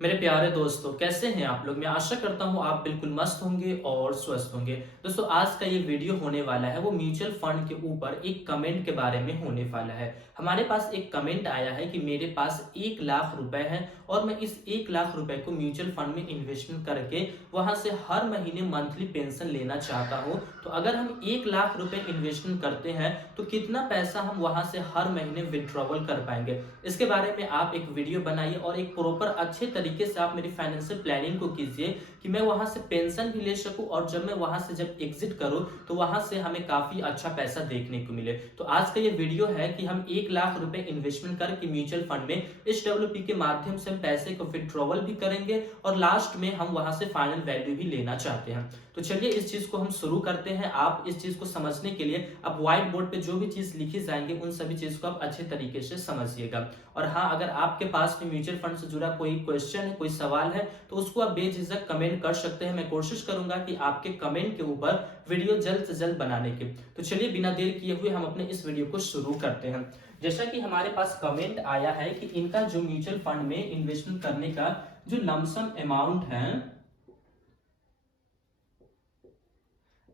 मेरे प्यारे दोस्तों, कैसे हैं आप लोग? मैं आशा करता हूँ आप बिल्कुल मस्त होंगे और स्वस्थ होंगे। दोस्तों, आज का ये वीडियो होने वाला है वो म्यूचुअल फंड के ऊपर एक कमेंट के बारे में होने वाला है। हमारे पास एक कमेंट आया है कि मेरे पास 1 लाख रुपए हैं और मैं इस 1 लाख रुपए को म्यूचुअल फंड में इन्वेस्टमेंट करके वहां से हर महीने मंथली पेंशन लेना चाहता हूँ। तो अगर हम 1 लाख रुपए इन्वेस्टमेंट करते हैं तो कितना पैसा हम वहां से हर महीने विड्रॉवल कर पाएंगे? इसके बारे में आप एक वीडियो बनाइए और एक प्रॉपर अच्छे तरीके से आप मेरी फाइनेंशियल प्लानिंग को कीजिए कि मैं वहां से पेंशन भी ले सकूं और जब मैं वहां से जब एग्जिट करूं तो वहां से हमें काफी अच्छा पैसा देखने को मिले। तो आज का ये वीडियो है कि हम 1 लाख रुपए इन्वेस्टमेंट करके म्यूचुअल फंड में SWP के माध्यम से हम पैसे को विड्रॉवल भी करेंगे और लास्ट में हम वहां से फाइनल वैल्यू भी लेना चाहते हैं। तो चलिए इस चीज को हम शुरू करते हैं। आप इस चीज को समझने के लिए आप व्हाइट बोर्ड पे जो भी चीज लिखी जाएंगे उन सभी चीज को आप अच्छे तरीके से समझिएगा। और हाँ, अगर आपके पास भी म्यूचुअल फंड से जुड़ा कोई क्वेश्चन है, कोई सवाल है, तो उसको आप बेझिझक कमेंट कर सकते हैं। मैं कोशिश करूंगा कि आपके कमेंट के ऊपर वीडियो जल्द से जल्द बनाने की। तो चलिए बिना देर किए हुए हम अपने इस वीडियो को शुरू करते हैं। जैसा कि हमारे पास कमेंट आया है कि इनका जो म्यूचुअल फंड में इन्वेस्टमेंट करने का जो लमसम अमाउंट है,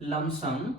लमसम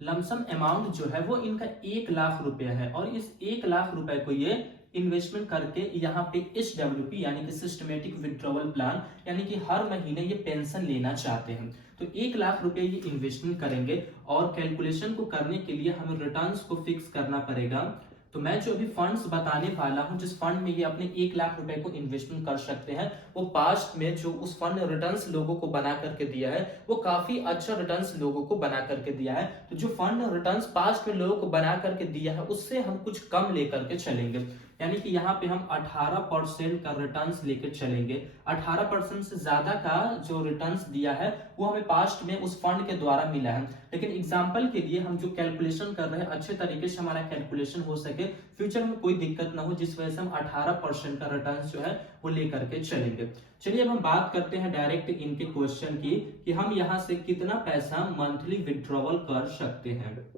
लमसम अमाउंट जो है वो इनका 1 लाख रुपए है और इस 1 लाख रुपए को ये इन्वेस्टमेंट करके यहाँ पे SWP यानी कि सिस्टमेटिक विड्रॉवल प्लान यानी कि हर महीने ये पेंशन लेना चाहते हैं। तो 1 लाख रुपए ये इन्वेस्टमेंट करेंगे और कैलकुलेशन को करने के लिए हमें रिटर्न्स को फिक्स करना पड़ेगा। तो मैं जो भी फंड्स बताने वाला हूं जिस फंड में ये अपने 1 लाख रुपए को इन्वेस्टमेंट कर सकते हैं, वो पास्ट में जो उस फंड ने रिटर्न्स लोगों को बना करके दिया है वो काफी अच्छा रिटर्न्स लोगों को बना करके दिया है। तो जो फंड ने रिटर्न्स पास्ट में लोगों को बना करके दिया है उससे हम कुछ कम लेकर के चलेंगे। यानी कि यहाँ पे हम 18% का रिटर्न्स लेकर चलेंगे। 18% से ज्यादा का जो रिटर्न्स दिया है वो हमें पास्ट में उस फंड के द्वारा मिला है। लेकिन एग्जाम्पल के लिए हम जो कैलकुलेशन कर रहे हैं अच्छे तरीके से हमारा कैलकुलेशन हो सके, फ्यूचर में कोई दिक्कत ना हो, जिस वजह से हम 18% का रिटर्न जो है वो लेकर के चलेंगे। चलिए अब हम बात करते हैं डायरेक्ट इनके क्वेश्चन की कि हम यहाँ से कितना पैसा मंथली विड्रॉवल कर सकते हैं।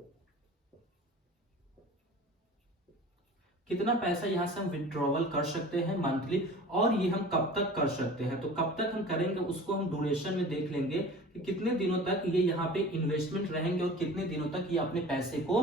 कितना पैसा यहां से हम विड्रॉवल कर सकते हैं मंथली और ये हम कब तक कर सकते हैं। तो कब तक हम करेंगे उसको हम ड्यूरेशन में देख लेंगे कि कितने दिनों तक ये यहाँ पे इन्वेस्टमेंट रहेंगे और कितने दिनों तक ये अपने पैसे को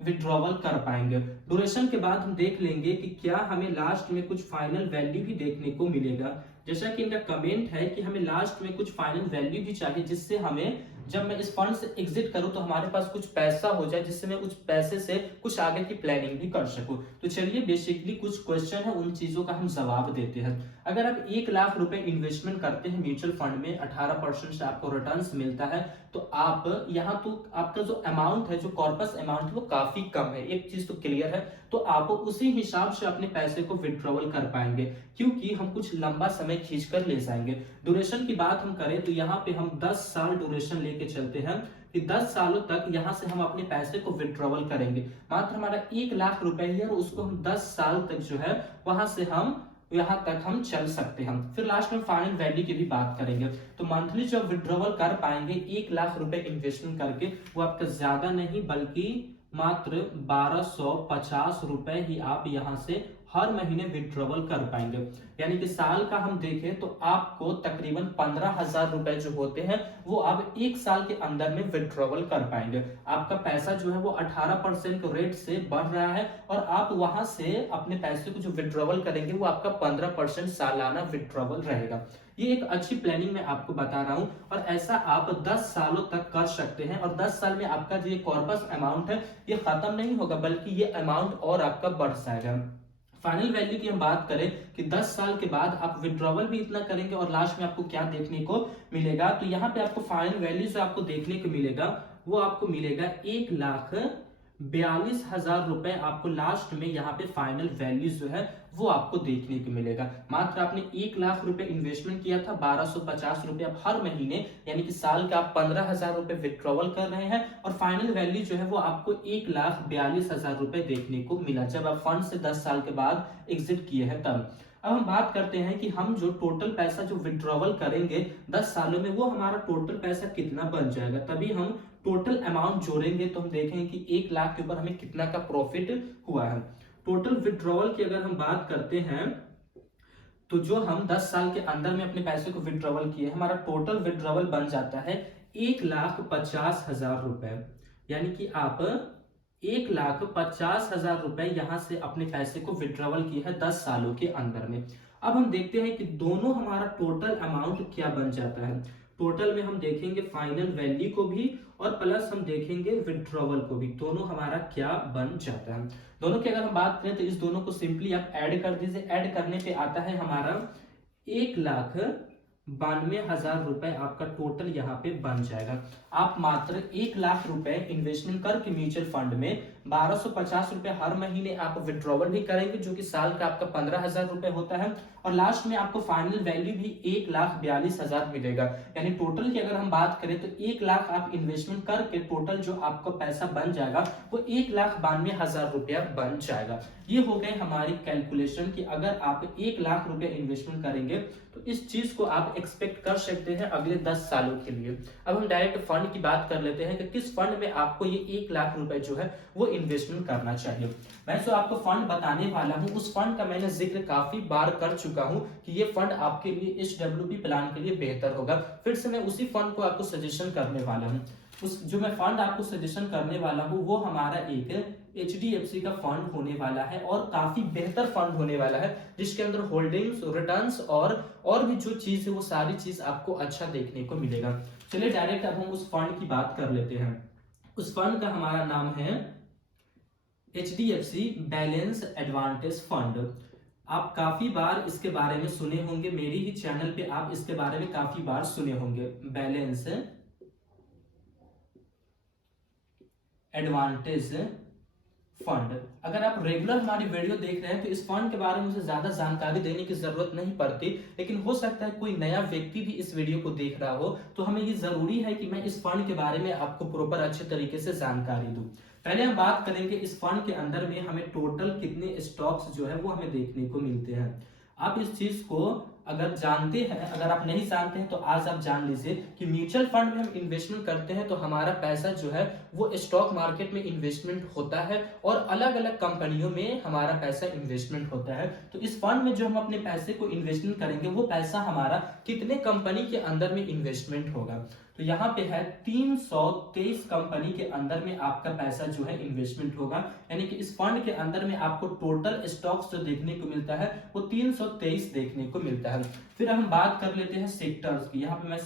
विड्रॉवल कर पाएंगे। ड्यूरेशन के बाद हम देख लेंगे कि क्या हमें लास्ट में कुछ फाइनल वैल्यू भी देखने को मिलेगा। जैसा कि इनका कमेंट है कि हमें लास्ट में कुछ फाइनल वैल्यू भी चाहिए जिससे हमें जब मैं इस फंड से एग्जिट करूं तो हमारे पास कुछ पैसा हो जाए जिससे मैं उस पैसे से कुछ आगे की प्लानिंग भी कर सकूं। तो चलिए बेसिकली कुछ क्वेश्चन है उन चीजों का हम जवाब देते हैं। अगर आप 1 लाख रुपए इन्वेस्टमेंट करते हैं म्यूचुअल फंड में, 18% से आपको रिटर्न्स मिलता है, तो आप यहाँ तो आपका जो अमाउंट है, जो कॉर्पस अमाउंट है वो काफी कम है, एक चीज तो क्लियर है। तो आप उसी हिसाब से अपने पैसे को विड्रॉवल कर पाएंगे क्योंकि हम कुछ लंबा समय खींच कर ले जाएंगे। ड्यूरेशन की बात हम करें तो यहाँ पे हम 10 साल ड्यूरेशन लेके चलते हैं कि 10 सालों तक यहाँ से हम अपने पैसे को विड्रॉवल करेंगे। मात्र हमारा 1 लाख रुपए ही है और उसको हम 10 साल तक जो है वहां से हम यहाँ तक हम चल सकते हैं। फिर लास्ट में फाइनल वैल्यू की भी बात करेंगे। तो मंथली जो विड्रॉवल कर पाएंगे 1 लाख रुपए इन्वेस्टमेंट करके, वो आपका ज्यादा नहीं बल्कि मात्र 1250 रुपए ही आप यहाँ से हर महीने विड्रॉवल कर पाएंगे। यानी कि साल का हम देखें तो आपको तकरीबन 15,000 रुपए जो होते हैं वो आप 1 साल के अंदर में विड्रॉवल कर पाएंगे। आपका पैसा जो है वो 18% रेट से बढ़ रहा है और आप वहां से अपने पैसे को जो विड्रॉवल करेंगे वो आपका 15% सालाना विड्रॉवल रहेगा। ये एक अच्छी प्लानिंग मैं आपको बता रहा हूं और ऐसा आप 10 सालों तक कर सकते हैं और 10 साल में आपका जो ये कॉर्पस अमाउंट है ये खत्म नहीं होगा बल्कि ये अमाउंट और आपका बढ़ जाएगा। फाइनल वैल्यू की हम बात करें कि 10 साल के बाद आप विड्रॉवल भी इतना करेंगे और लास्ट में आपको क्या देखने को मिलेगा, तो यहाँ पे आपको फाइनल वैल्यू जो आपको देखने को मिलेगा वो आपको मिलेगा 1,42,000 रुपए। आपको लास्ट में यहाँ पे फाइनल वैल्यू जो है वो आपको देखने को मिलेगा। मात्र आपने 1 लाख रुपए इन्वेस्टमेंट किया था, 1250 रुपए आप हर महीने यानी कि साल का आप 15,000 रुपए विड्रॉवल कर रहे हैं और फाइनल वैल्यू जो है वो आपको 1,42,000 रुपए देखने को मिला जब आप फंड से 10 साल के बाद एग्जिट किए हैं तब। अब हम बात करते हैं कि हम जो टोटल पैसा जो विड्रॉवल करेंगे 10 सालों में वो हमारा टोटल पैसा कितना बन जाएगा, तभी हम टोटल अमाउंट जोड़ेंगे तो हम देखेंगे कि 1 लाख के ऊपर हमें कितना का प्रॉफिट हुआ है। टोटल विड्रॉवल की अगर हम बात करते हैं तो जो हम 10 साल के अंदर में अपने पैसे को विड्रॉवल किए, हमारा टोटल विड्रॉवल बन जाता है 1,50,000 रुपए। यानी कि आप 1,50,000 रुपए यहां से अपने पैसे को विड्रॉवल किए हैं 10 सालों के अंदर में। अब हम देखते हैं कि दोनों हमारा टोटल अमाउंट क्या बन जाता है। टोटल में हम देखेंगे फाइनल वैल्यू को भी और प्लस हम देखेंगे विड्रॉवल को भी, दोनों हमारा क्या बन जाता है। दोनों की अगर हम बात करें तो इस दोनों को सिंपली आप ऐड कर दीजिए। ऐड करने पे आता है हमारा 1,92,000 रुपए आपका टोटल यहाँ पे बन जाएगा। आप मात्र 1,00,000 रुपए इन्वेस्टमेंट करके म्यूचुअल फंड में 1,250 रुपए हर महीने आप विड्रॉवल भी करेंगे, जो कि साल का आपका 15,000 रुपए होता है, और लास्ट में आपको फाइनल वैल्यू भी 1,42,000 मिलेगा। यानी टोटल की अगर हम बात करें तो 1,00,000 आप इन्वेस्टमेंट करके टोटल जो आपको पैसा बन जाएगा वो 1,92,000 रुपया बन जाएगा। ये हो गए हमारी कैलकुलेशन कि अगर आप 1,00,000 रुपया इन्वेस्टमेंट करेंगे तो इस चीज को आप एक्सपेक्ट कर सकते हैं अगले 10 सालों के लिए। अब हम डायरेक्ट फंड की बात कर लेते हैं कि किस फंड में आपको ये 1,00,000 रुपए जो है वो इन्वेस्टमेंट करना चाहिए। मैं जो आपको फंड बताने वाला हूं उस फंड का मैंने जिक्र काफी बार कर चुका हूं कि ये फंड आपके लिए SWP प्लान के लिए बेहतर होगा। फिर से मैं उसी फंड को आपको सजेशन करने वाला हूं। उस जो मैं फंड आपको सजेशन करने वाला हूं वो हमारा एक HDFC का फंड होने वाला है और काफी बेहतर फंड होने वाला है, जिसके अंदर होल्डिंग्स, रिटर्न्स और भी जो चीज है वो सारी चीज आपको अच्छा देखने को मिलेगा। चलिए डायरेक्ट अब हम उस फंड की बात कर लेते हैं। उस फंड का हमारा नाम है HDFC बैलेंस एडवांटेज फंड। आप काफी बार इसके बारे में सुने होंगे, मेरी ही चैनल पे आप इसके बारे में काफी बार सुने होंगे, बैलेंस एडवांटेज फंड। अगर आप रेगुलर हमारी वीडियो देख रहे हैं तो इस फंड के बारे में मुझे ज्यादा जानकारी देने की जरूरत नहीं पड़ती, लेकिन हो सकता है कोई नया व्यक्ति भी इस वीडियो को देख रहा हो, तो हमें ये जरूरी है कि मैं इस फंड के बारे में आपको प्रॉपर अच्छे तरीके से जानकारी दूं। पहले हम बात करेंगे इस फंड के अंदर में हमें टोटल कितने स्टॉक्स जो है वो हमें देखने को मिलते हैं। आप इस चीज को अगर जानते हैं, अगर आप नहीं जानते हैं तो आज आप जान लीजिए कि म्यूचुअल फंड में हम इन्वेस्टमेंट करते हैं तो हमारा पैसा जो है वो स्टॉक मार्केट में इन्वेस्टमेंट होता है और अलग अलग कंपनियों में हमारा पैसा इन्वेस्टमेंट होता है। तो इस फंड में जो हम अपने पैसे को इन्वेस्टमेंट करेंगे वो पैसा हमारा कितने कंपनी के अंदर में इन्वेस्टमेंट होगा। तो यहाँ पे है 323 कंपनी के अंदर में आपका पैसा जो है इन्वेस्टमेंट होगा। यानी कि इस फंड के अंदर में आपको टोटल स्टॉक्स जो देखने को मिलता है वो 323 देखने को मिलता है। फिर हम बात कर लेते हैं सेक्टर्स की। यहाँ पे मैं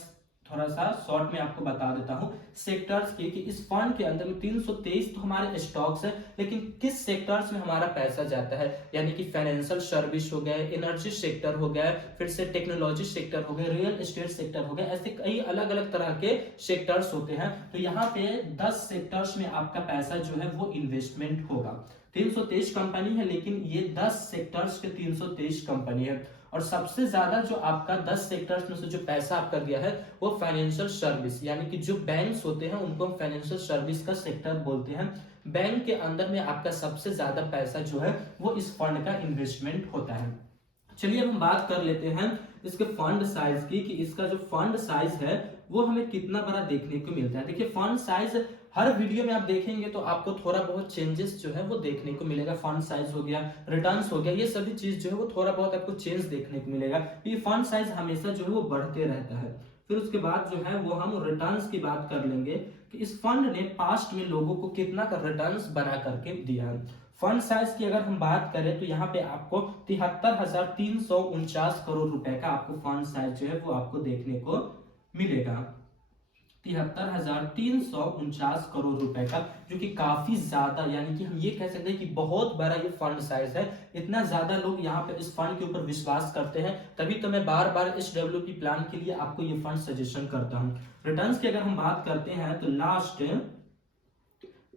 थोड़ा सा शॉर्ट में आपको बता देता हूं सेक्टर्स की कि इस फंड के अंदर में 323 तो हमारे स्टॉक्स है, लेकिन किस सेक्टर्स में हमारा पैसा जाता है, यानी कि फाइनेंशियल सर्विस हो गए, एनर्जी सेक्टर हो गया, फिर से टेक्नोलॉजी सेक्टर हो गया, रियल एस्टेट सेक्टर हो गया, ऐसे कई अलग अलग तरह के सेक्टर्स होते हैं। तो यहाँ पे 10 सेक्टर्स में आपका पैसा जो है वो इन्वेस्टमेंट होगा। 323 कंपनी है, लेकिन ये 10 सेक्टर्स के 323 कंपनी है। और सबसे ज्यादा जो आपका 10 सेक्टर्स में से जो पैसा आपका गया है वो फाइनेंशियल सर्विस, यानी कि जो बैंक्स होते हैं उनको हम फाइनेंशियल सर्विस का सेक्टर बोलते हैं। बैंक के अंदर में आपका सबसे ज्यादा पैसा जो है वो इस फंड का इन्वेस्टमेंट होता है। चलिए अब हम बात कर लेते हैं इसके फंड साइज की कि इसका जो फंड साइज है वो हमें कितना बड़ा देखने को मिलता है। देखिए फंड साइज हर वीडियो में आप देखेंगे तो आपको थोड़ा बहुत चेंजेस जो है वो देखने को मिलेगा। फंड साइज हो गया, रिटर्न्स हो गया, ये सभी चीज जो है वो थोड़ा बहुत आपको चेंज देखने को मिलेगा। ये फंड साइज हमेशा जो है वो बढ़ते रहता है। फिर उसके बाद जो है वो हम रिटर्न्स की बात कर लेंगे कि इस फंड ने पास्ट में लोगों को कितना का रिटर्न्स बना करके दिया है। फंड साइज की अगर हम बात करें तो यहाँ पे आपको 73,349 करोड़ रुपए का आपको फंड साइज जो है वो आपको देखने को मिलेगा। 73,349 करोड़ रुपए का, जो कि काफी ज्यादा, यानी कि हम ये कह सकते हैं कि बहुत बड़ा ये फंड साइज है। इतना ज्यादा लोग यहाँ पे इस फंड के ऊपर विश्वास करते हैं, तभी तो मैं बार बार SWP प्लान के लिए आपको ये फंड सजेशन करता हूँ। रिटर्न्स की अगर हम बात करते हैं तो लास्ट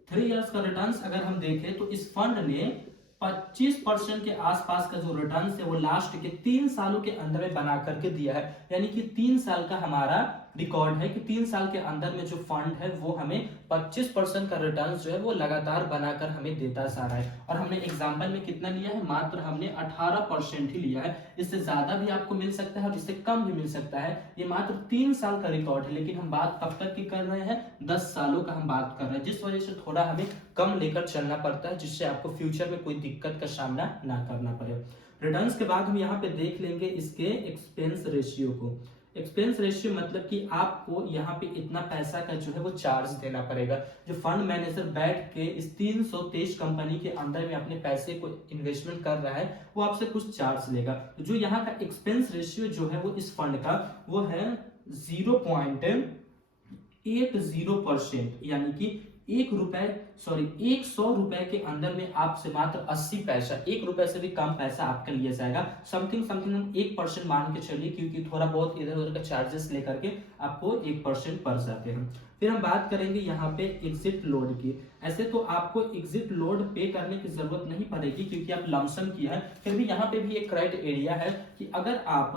3 इयर्स का रिटर्न्स अगर हम देखें तो इस फंड ने 25% के आसपास का जो रिटर्न है वो लास्ट के 3 सालों के अंदर में बना करके दिया है। यानी कि 3 साल का हमारा रिकॉर्ड है कि 3 साल के अंदर में जो फंड है वो हमें 25% का रिटर्न जो है वो लगातार बनाकर हमें देता जा रहा है। और हमने एग्जाम्पल में कितना लिया है, मात्र हमने 18% ही लिया है। इससे ज्यादा भी आपको मिल सकता है और इससे कम भी मिल सकता है। ये मात्र 3 साल का रिकॉर्ड है, लेकिन हम बात कब तक की कर रहे हैं, 10 सालों का हम बात कर रहे हैं, जिस वजह से थोड़ा हमें कम लेकर चलना पड़ता है, जिससे आपको फ्यूचर में कोई दिक्कत का सामना ना करना पड़े। रिटर्न्स के बाद हम यहाँ पे देख लेंगे इसके एक्सपेंस रेशियो को। एक्सपेंस रेशियो मतलब कि आपको यहाँ पे इतना पैसा का जो है वो चार्ज देना पड़ेगा। जो फंड मैनेजर बैठ के इस 323 कंपनी के अंदर में अपने पैसे को इन्वेस्टमेंट कर रहा है, वो आपसे कुछ चार्ज लेगा। तो जो यहाँ का एक्सपेंस रेशियो जो है वो इस फंड का वो है 0.80%, यानी कि 100 रुपए के अंदर में आपसे मात्र 80 पैसा, 1 रुपए से भी कम पैसा आपका लिया जाएगा। समथिंग हम 1% मान के चलिए, क्योंकि थोड़ा बहुत इधर उधर का चार्जेस लेकर के आपको 1% पड़ जाते हैं। फिर हम बात करेंगे यहाँ पे एग्जिट लोड की। ऐसे तो आपको एग्जिट लोड पे करने की जरूरत नहीं पड़ेगी, क्योंकि आप लमसम किया है। फिर भी यहाँ पे भी एक क्राइटेरिया है कि अगर आप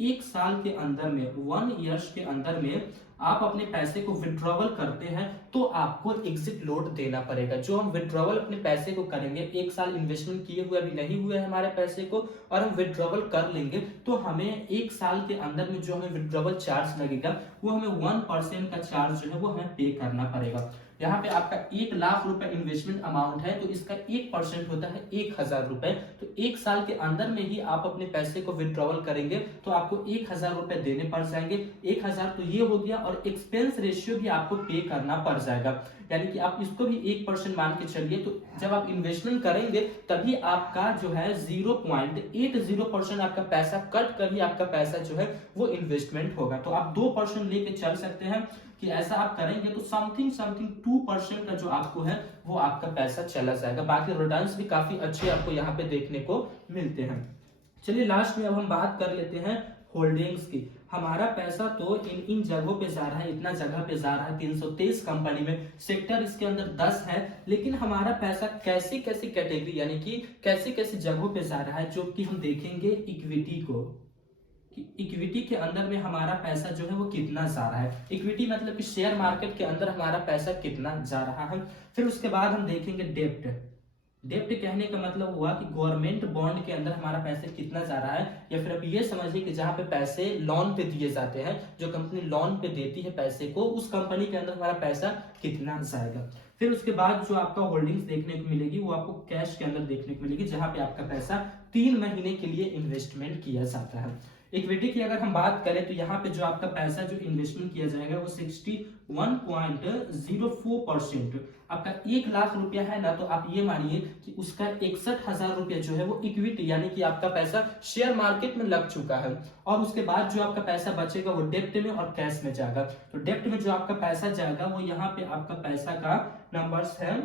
1 साल के अंदर में, 1 ईयर्स के अंदर में आप अपने पैसे को विड्रॉवल करते हैं तो आपको एग्जिट लोड देना पड़ेगा। जो हम विड्रॉवल अपने पैसे को करेंगे, 1 साल इन्वेस्टमेंट किए हुए अभी नहीं हुए हमारे पैसे को, और हम विड्रॉवल कर लेंगे, तो हमें 1 साल के अंदर में जो हमें विड्रॉवल चार्ज लगेगा वो हमें 1% का चार्ज जो है वो हमें पे करना पड़ेगा। यहाँ पे आपका 1 लाख रुपए इन्वेस्टमेंट अमाउंट है, तो इसका 1% होता है 1000 रुपए। तो 1 साल के अंदर में ही आप अपने पैसे को विड्रॉवल करेंगे तो आपको 1000 रुपए देने पड़ जाएंगे। 1000 तो ये हो गया, और एक्सपेंस रेशियो भी आपको पे करना पड़ जाएगा, यानी कि आप इसको भी 1% मान के चलिए। तो जब आप इन्वेस्टमेंट करेंगे तभी आपका जो है 0.80% आपका पैसा कट कर ही आपका पैसा जो है वो इन्वेस्टमेंट होगा। तो आप 2% लेके चल सकते हैं कि ऐसा आप करेंगे तो समथिंग 2% का जो आपको है वो आपका पैसा चला जाएगा। बाकी रिटर्न्स भी काफी अच्छे आपको यहाँ पे देखने को मिलते हैं। चलिए लास्ट में अब हम बात कर लेते हैं होल्डिंग्स की। हमारा पैसा तो इन जगहों पे जा रहा है, इतना जगह पे जा रहा है, 323 कंपनी में, सेक्टर इसके अंदर 10 है, लेकिन हमारा पैसा कैसी कैसी कैटेगरी यानी कि कैसी कैसी जगहों पे जा रहा है, जो कि हम देखेंगे इक्विटी को, इक्विटी के अंदर में हमारा पैसा जो है वो कितना जा रहा है। इक्विटी मतलब कि शेयर मार्केट के अंदर हमारा पैसा कितना जा रहा है। फिर उसके बाद हम देखेंगे डेप्ट। डेप्ट कहने का मतलब हुआ कि गवर्नमेंट बॉन्ड के अंदर हमारा पैसे कितना जा रहा है, या फिर आप ये समझिए कि जहां पे पैसे लोन पे दिए जाते हैं, जो कंपनी लोन पे देती है पैसे को, उस कंपनी के अंदर हमारा पैसा कितना जाएगा। फिर उसके बाद जो आपका होल्डिंग्स देखने को मिलेगी वो आपको कैश के अंदर देखने को मिलेगी, जहां पे आपका पैसा 3 महीने के लिए इन्वेस्टमेंट किया जाता है। इक्विटी की अगर हम बात करें तो यहाँ पे जो आपका पैसा जो इन्वेस्टमेंट किया जाएगा वो 61.04%। आपका 1 लाख रुपया है ना, तो आप ये मानिए कि उसका 61,000 रुपया जो है वो इक्विटी यानी कि आपका पैसा शेयर मार्केट में लग चुका है। और उसके बाद जो आपका पैसा बचेगा वो डेप्ट में और कैश में जाएगा। तो डेप्ट में जो आपका पैसा जाएगा वो यहाँ पे आपका पैसा का नंबर्स है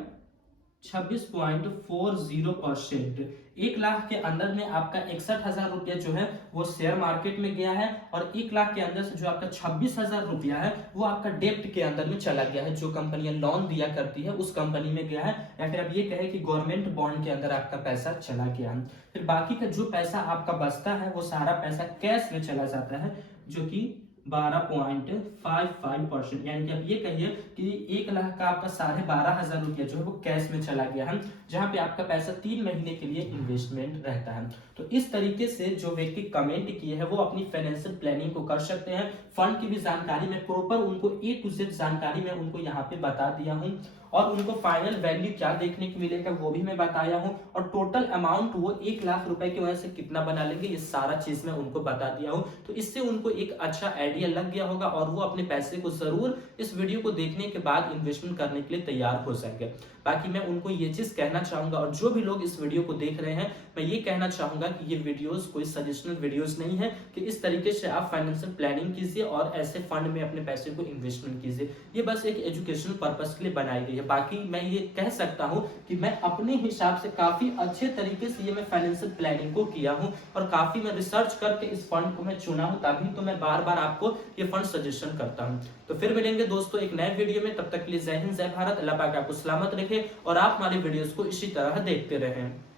26.40%। 1 लाख के अंदर में आपका 61,000 रुपया जो है वो शेयर मार्केट में गया है, और 1 लाख के अंदर से जो आपका 26,000 रुपया है वो आपका डेप्ट के अंदर में चला गया है, जो कंपनियां लोन दिया करती है उस कंपनी में गया है, या फिर आप ये कहें कि गवर्नमेंट बॉन्ड के अंदर आपका पैसा चला गया है। फिर बाकी का जो पैसा आपका बचता है वो सारा पैसा कैश में चला जाता है, जो कि 12.55%, यानी कि आप ये कहिए कि 1 लाख का आपका 12,500 रुपया जो है वो कैश में चला गया है, जहां पे आपका पैसा 3 महीने के लिए इन्वेस्टमेंट रहता है। तो इस तरीके से जो व्यक्ति कमेंट किए हैं वो अपनी फाइनेंशियल प्लानिंग को कर सकते हैं। फंड की भी जानकारी में प्रॉपर उनको A to Z जानकारी में उनको यहाँ पे बता दिया हूँ, और उनको फाइनल वैल्यू क्या देखने को मिलेगा वो भी मैं बताया हूँ, और टोटल अमाउंट वो 1 लाख रुपए की वजह से कितना बना लेंगे ये सारा चीज मैं उनको बता दिया हूँ। तो इससे उनको एक अच्छा आइडिया लग गया होगा, और वो अपने पैसे को जरूर इस वीडियो को देखने के बाद इन्वेस्टमेंट करने के लिए तैयार हो जाएंगे। बाकी मैं उनको ये चीज कहना चाहूंगा, और जो भी लोग इस वीडियो को देख रहे हैं मैं ये कहना चाहूंगा कि ये वीडियोस कोई सजेशनल वीडियोस नहीं है कि इस तरीके से आप फाइनेंशियल प्लानिंग कीजिए और ऐसे फंड में अपने पैसे को इन्वेस्टमेंट कीजिए। ये बस एक एजुकेशनल पर्पस के लिए बनाई गई है। बाकी मैं ये कह सकता हूँ कि मैं अपने हिसाब से काफी अच्छे तरीके से ये मैं फाइनेंशियल प्लानिंग को किया हूँ, और काफी मैं रिसर्च करके इस फंड को मैं चुना हूँ, तभी तो मैं बार बार आपको ये फंड सजेशन करता हूँ। तो फिर मिलेंगे दोस्तों एक नए वीडियो में, तब तक के लिए जय हिंद जय भारत। अल्लाह पाक आपको सलामत रखे और आप हमारे वीडियोस को इसी तरह देखते रहें।